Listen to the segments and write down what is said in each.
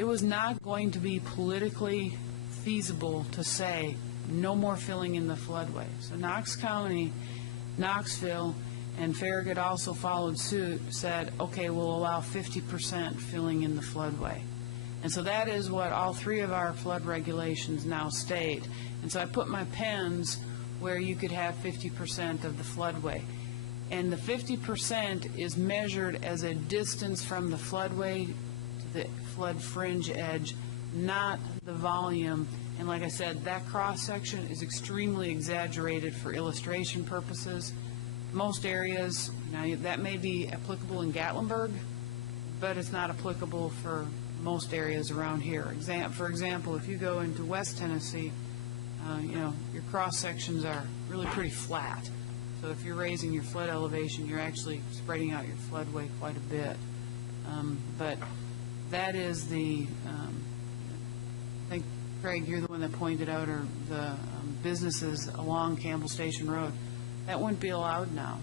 it was not going to be politically feasible to say no more filling in the floodway. So Knox County, Knoxville, and Farragut also followed suit, said, okay, we'll allow 50% filling in the floodway. And so that is what all three of our flood regulations now state. And so I put my pens where you could have 50% of the floodway. And the 50% is measured as a distance from the floodway to the flood fringe edge, not the volume. And like I said, that cross-section is extremely exaggerated for illustration purposes. Most areas, now that may be applicable in Gatlinburg, but it's not applicable for most areas around here. For example, if you go into West Tennessee, your cross-sections are really pretty flat. So if you're raising your flood elevation, you're actually spreading out your floodway quite a bit. But that is the, I think, Craig, you're the one that pointed out, or the businesses along Campbell Station Road. That wouldn't be allowed now.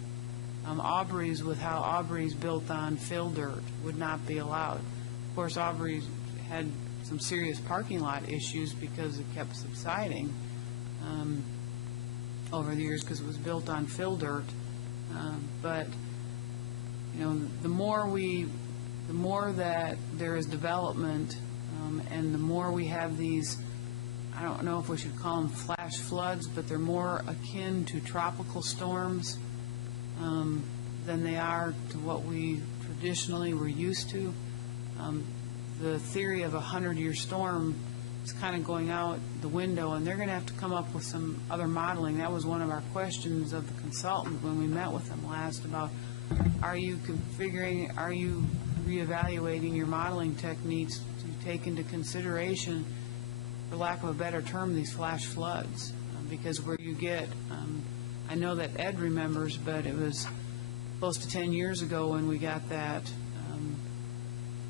Aubrey's, with how Aubrey's built on fill dirt, would not be allowed. Of course, Aubrey had some serious parking lot issues because it kept subsiding over the years because it was built on fill dirt. But the more that there is development, and the more we have these, I don't know if we should call them flash floods, but they're more akin to tropical storms than they are to what we traditionally were used to. The theory of a 100-year storm is kind of going out the window, and they're going to have to come up with some other modeling. That was one of our questions of the consultant when we met with them last about, are you reevaluating your modeling techniques to take into consideration, for lack of a better term, these flash floods? Because where you get, I know that Ed remembers, but it was close to 10 years ago when we got that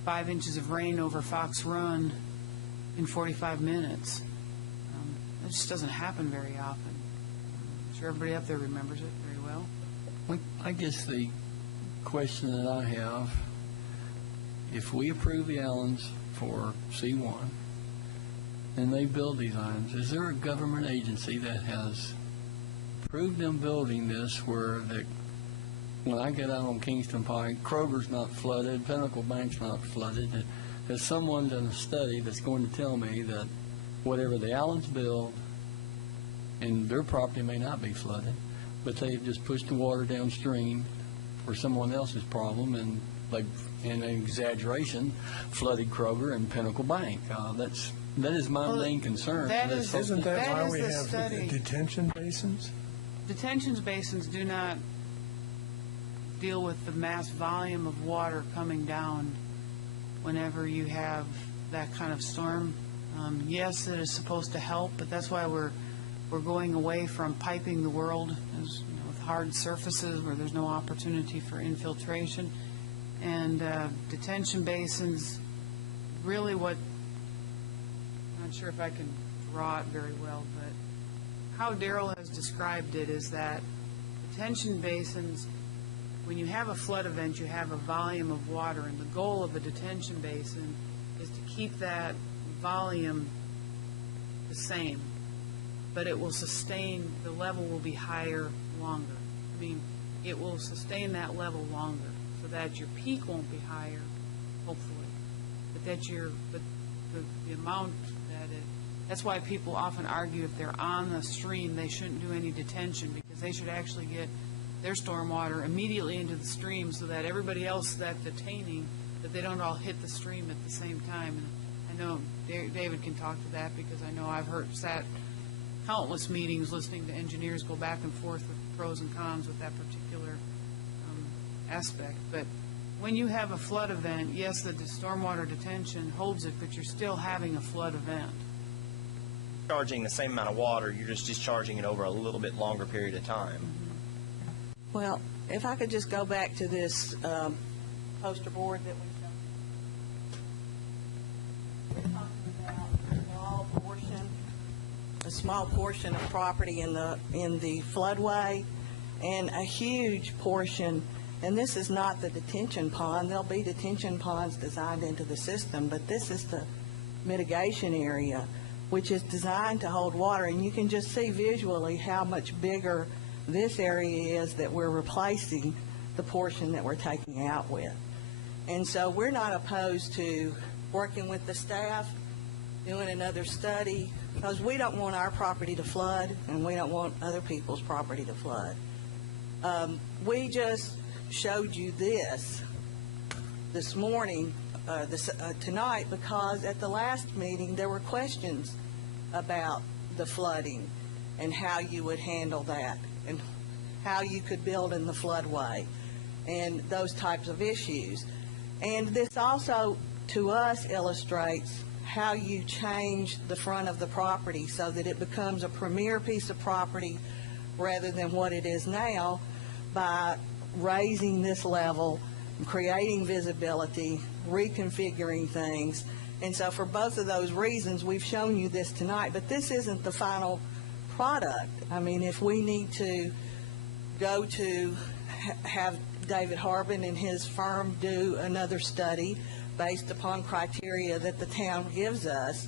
5 inches of rain over Fox Run in 45 minutes. That just doesn't happen very often. I'm sure everybody up there remembers it very well. I guess the question that I have, if we approve the Allens for C1 and they build these lines, is there a government agency that has approved them building this where when I get out on Kingston Pike, Kroger's not flooded, Pinnacle Bank's not flooded? Has someone done a study that's going to tell me that whatever the Allens build, and their property may not be flooded, but they've just pushed the water downstream for someone else's problem, and like in an exaggeration, flooded Kroger and Pinnacle Bank? That is my main concern. Isn't that why we have study. Detention basins? Detention basins do not deal with the mass volume of water coming down whenever you have that kind of storm. Yes, it is supposed to help, but that's why we're going away from piping the world with hard surfaces where there's no opportunity for infiltration. And detention basins, really I'm not sure if I can draw it very well, but how Daryl has described it is that detention basins, when you have a flood event, you have a volume of water, and the goal of a detention basin is to keep that volume the same, but it will sustain, the level will be higher longer. I mean, it will sustain that level longer so that your peak won't be higher, hopefully, but that the amount that that's why people often argue if they're on the stream, they shouldn't do any detention, because they should actually get their stormwater immediately into the stream so that everybody else that's detaining, that they don't all hit the stream at the same time. And I know David can talk to that, because I know I've sat countless meetings listening to engineers go back and forth with the pros and cons with that particular aspect. But when you have a flood event, yes, the stormwater detention holds it, but you're still having a flood event. Charging the same amount of water, you're just discharging it over a little bit longer period of time. Well, if I could just go back to this poster board that we're talking about, a small portion of property in the floodway, and a huge portion And this is not the detention pond. There'll be detention ponds designed into the system, but this is the mitigation area, which is designed to hold water. And you can just see visually how much bigger this area is that we're replacing the portion that we're taking out with. And so we're not opposed to working with the staff, doing another study, because we don't want our property to flood, and we don't want other people's property to flood. We just showed you this morning, tonight, because at the last meeting there were questions about the flooding and how you would handle that and how you could build in the floodway and those types of issues. And this also, to us, illustrates how you change the front of the property so that it becomes a premier piece of property rather than what it is now, by raising this level, creating visibility, reconfiguring things. And so for both of those reasons, we've shown you this tonight, but this isn't the final product. I mean, if we need to go to have David Harbin and his firm do another study based upon criteria that the town gives us,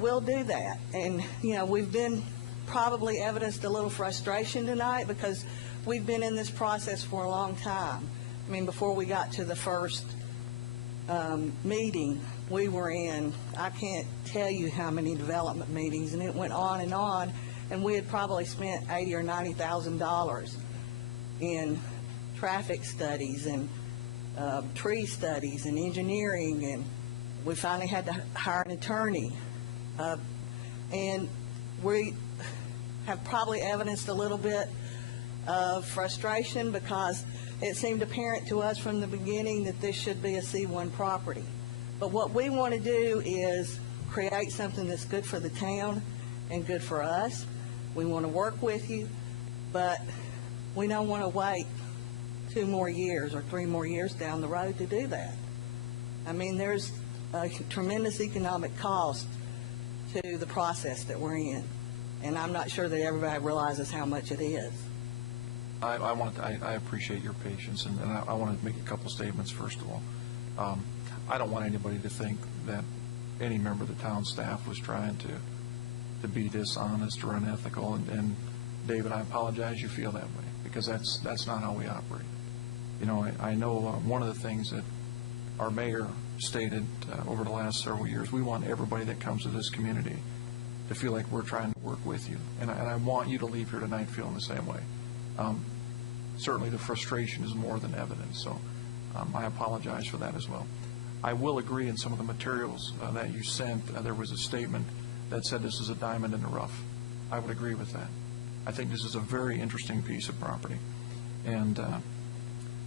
we'll do that. And, you know, we've been probably evidenced a little frustration tonight because we've been in this process for a long time. I mean, before we got to the first meeting, we were in, I can't tell you how many development meetings, and it went on, and we had probably spent $80,000 or $90,000 in traffic studies and tree studies and engineering, and we finally had to hire an attorney. And we have probably evidenced a little bit of frustration because it seemed apparent to us from the beginning that this should be a C1 property. But what we want to do is create something that's good for the town and good for us. We want to work with you, but we don't want to wait 2 more years or 3 more years down the road to do that. I mean, there's a tremendous economic cost to the process that we're in, and I'm not sure that everybody realizes how much it is. I appreciate your patience, and I want to make a couple statements. First of all, I don't want anybody to think that any member of the town staff was trying to be dishonest or unethical. And David, I apologize you feel that way, because that's not how we operate. You know, I know one of the things that our mayor stated over the last several years, we want everybody that comes to this community to feel like we're trying to work with you. And I want you to leave here tonight feeling the same way. Certainly the frustration is more than evident, so I apologize for that as well. I will agree in some of the materials that you sent, there was a statement that said this is a diamond in the rough. I would agree with that. I think this is a very interesting piece of property. And,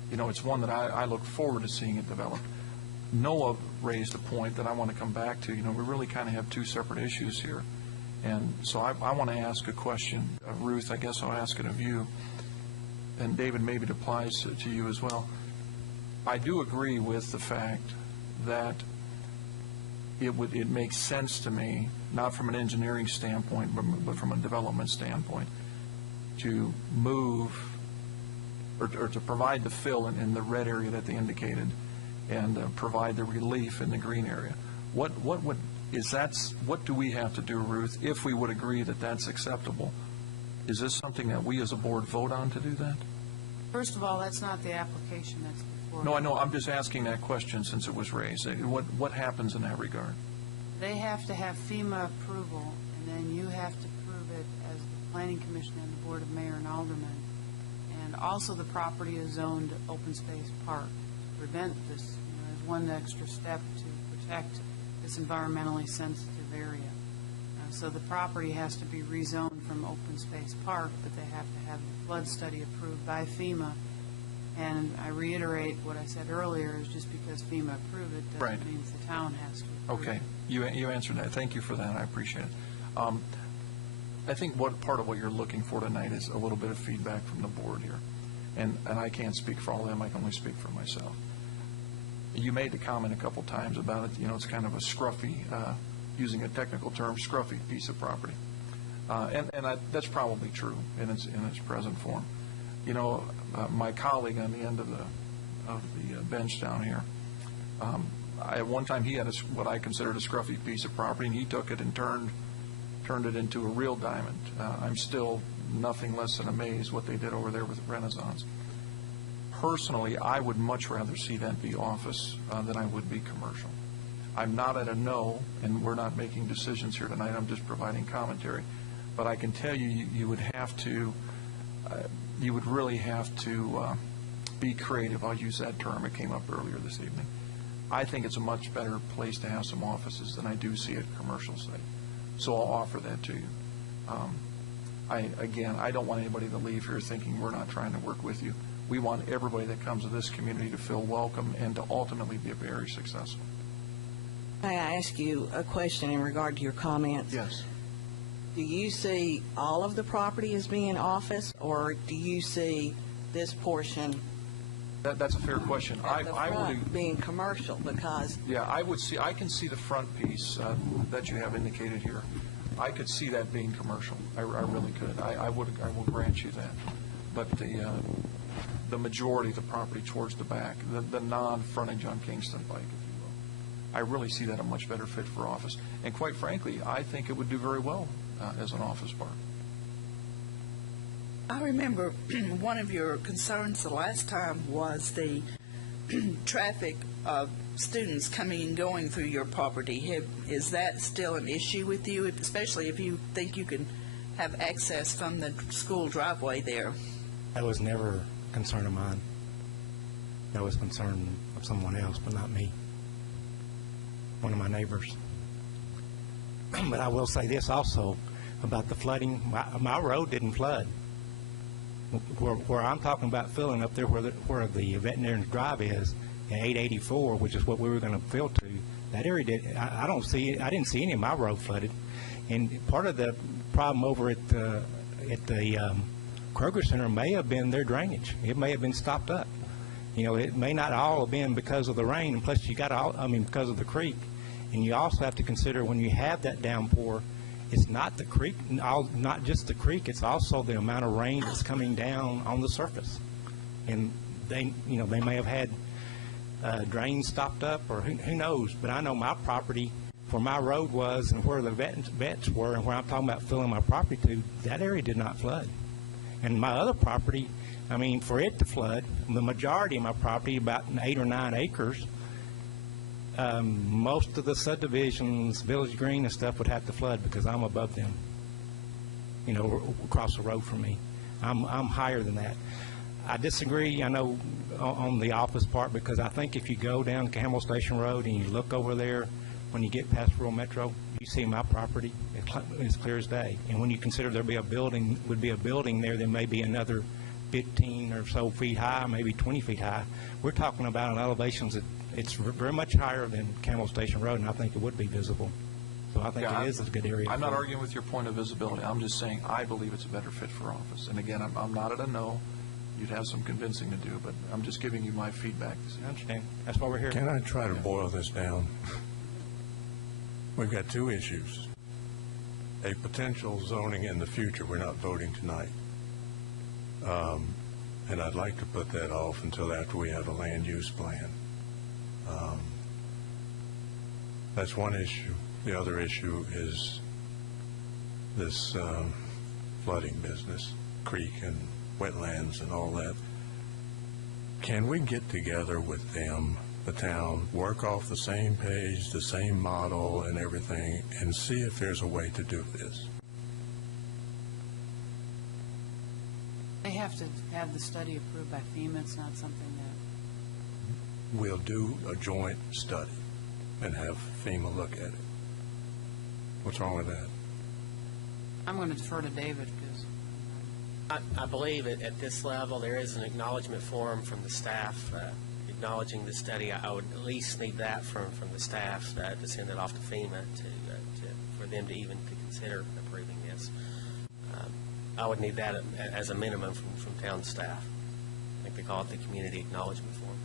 you know, it's one that I look forward to seeing it develop. Noah raised a point that I want to come back to. You know, we really kind of have 2 separate issues here. And so I want to ask a question. Ruth, I guess I'll ask it of you. And David, maybe it applies to you as well. I do agree with the fact that it makes sense to me, not from an engineering standpoint, but from a development standpoint, to move or to provide the fill in the red area that they indicated and provide the relief in the green area. What do we have to do, Ruth, if we would agree that that's acceptable? Is this something that we as a board vote on to do that? First of all, that's not the application that's before. No, I know. I'm just asking that question since it was raised. What happens in that regard? They have to have FEMA approval, and then you have to prove it as the Planning Commission and the Board of Mayor and Aldermen. And also the property is zoned open space park to prevent this, as one extra step to protect this environmentally sensitive area. So the property has to be rezoned from open space park, but they have to have the flood study approved by FEMA. And I reiterate what I said earlier, is just because FEMA approved it doesn't mean the town has to approve Okay. it. You answered that. Thank you for that. I appreciate it. I think part of what you're looking for tonight is a little bit of feedback from the board here. And I can't speak for all of them. I can only speak for myself. You made the comment a couple times about it. You know, it's kind of a scruffy, using a technical term, scruffy piece of property. And that's probably true in its present form. You know, my colleague on the end of the bench down here, at one time he had what I considered a scruffy piece of property, and he took it and turned it into a real diamond. I'm still nothing less than amazed what they did over there with Renaissance. Personally, I would much rather see that be office than I would be commercial. I'm not at a no, and we're not making decisions here tonight. I'm just providing commentary. But I can tell you, you would have to, you would really have to be creative. I'll use that term. It came up earlier this evening. I think it's a much better place to have some offices than I do see at commercial site. So I'll offer that to you. Again, I don't want anybody to leave here thinking we're not trying to work with you. We want everybody that comes to this community to feel welcome and to ultimately be very successful. May I ask you a question in regard to your comments? Yes. Do you see all of the property as being office, or do you see this portion That's a fair question. at the I would. front being commercial? Because Yeah, I can see the front piece that you have indicated here. I could see that being commercial. I really could. I will grant you that. But the majority of the property towards the back, the non-frontage on Kingston Pike, if you will, I really see that a much better fit for office. And quite frankly, I think it would do very well as an office park. I remember one of your concerns the last time was the traffic of students coming and going through your property. Is that still an issue with you, especially if you think you can have access from the school driveway there? That was never a concern of mine. That was a concern of someone else, but not me. One of my neighbors. But I will say this also about the flooding. My road didn't flood. Where I'm talking about filling up there where the veterinarian's drive is, at 884, which is what we were going to fill to, that area did. I didn't see any of my road flooded. And part of the problem over at the Kroger Center may have been their drainage. It may have been stopped up. You know, it may not all have been because of the rain, and plus because of the creek. And you also have to consider when you have that downpour, it's not the creek, not just the creek, it's also the amount of rain that's coming down on the surface. And they may have had drains stopped up, or who knows. But I know my property, where my road was and where the vets were and where I'm talking about filling my property to, that area did not flood. And my other property, for it to flood, the majority of my property, about 8 or 9 acres, most of the subdivisions, Village Green and stuff, would have to flood because I'm above them, across the road from me. I'm higher than that. I disagree, I know, on the office part, because I think if you go down Camel Station Road and you look over there, when you get past Rural Metro, you see my property. It's clear as day. And when you consider would be a building there that may be another 15 or so feet high, maybe 20 feet high, we're talking about an elevations that it's very much higher than Camel Station Road, and I think it would be visible. So I think it is a good area. I'm not arguing with your point of visibility. I'm just saying I believe it's a better fit for office. And again, I'm not at a no. You'd have some convincing to do, but I'm just giving you my feedback. I understand. That's why we're here. Can I try to boil this down? We've got two issues. A potential zoning in the future. We're not voting tonight. And I'd like to put that off until after we have a land use plan. That's one issue. The other issue is this flooding business, creek and wetlands and all that. Can we get together with them, the town, work off the same page, the same model and everything, and see if there's a way to do this? They have to have the study approved by FEMA. It's not something that... We'll do a joint study and have FEMA look at it. What's wrong with that? I'm going to defer to David because... I believe at this level there is an acknowledgement form from the staff acknowledging the study. I would at least need that from the staff to send it off to FEMA for them to even consider approving this. I would need that as a minimum from town staff. I think they call it the community acknowledgement form.